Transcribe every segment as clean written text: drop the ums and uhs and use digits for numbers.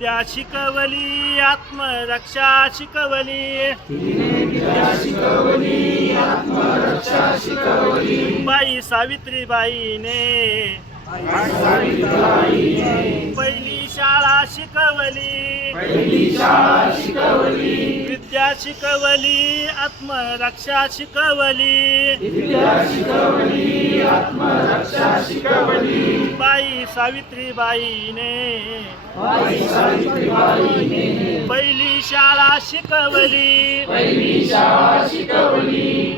त्या शिकवली आत्मरक्षा शिकवली, बाई सावित्रीबाईने पहिली शाळा शिकवली, विद्या शिकवली आत्मरक्षा शिकवली, बाई सावित्रीबाईने पहिली शाळा शिकवली,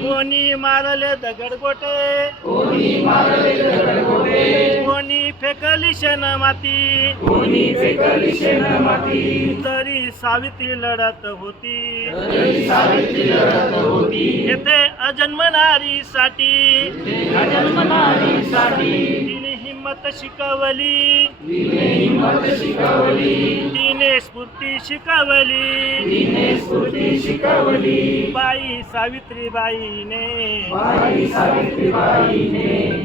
कोणी मारले दगडगोटे, कोणी फेकली शेण माती, तरी सावित्री लढत होती, येथे अजन्म नारीसाठी तिने हिम्मत शिकवली, तिने स्फूर्ती शिकवली, बाई सावित्रीबाईने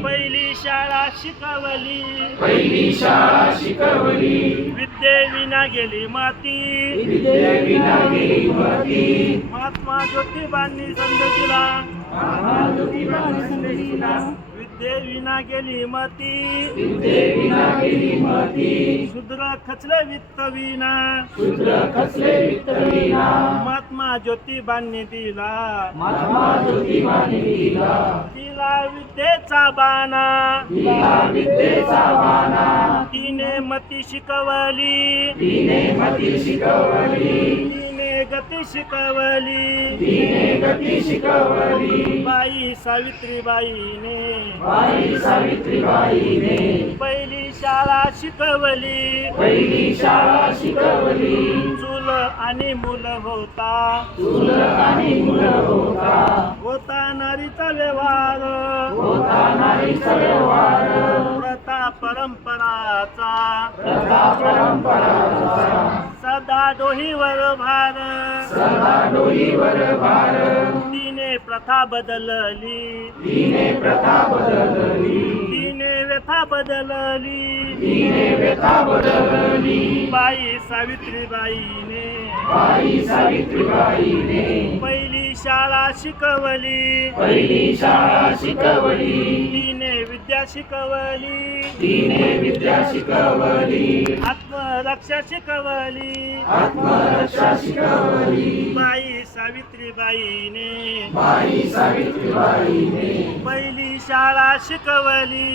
पहिली शाळा शिकवली, विद्येविना गेली माती, महात्मा ज्योतिबांनी संदेश दिला, विद्येविना गेली मती, शूद्र खचले वित्तविना, महात्मा ज्योतिबांनी दिला, तिला विद्येचा बाणा, तिने मती शिकवली, तिने गती शिकवली, बाई सावित्रीबाईने पहिली शाळा शिकवली, चूल आणि मुल होता नारीचा व्यवहार, प्रथा परंपराचा सदा डोहीवर भार, तिने प्रथा बदलली, तिने व्यथा बदलली, बाई सावित्रीबाईने पहिली शाळा शिकवली, तिने विद्या शिकवली, आत्मरक्षा शिकवली, बाई सावित्रीबाईने पहिली शाळा शिकवली.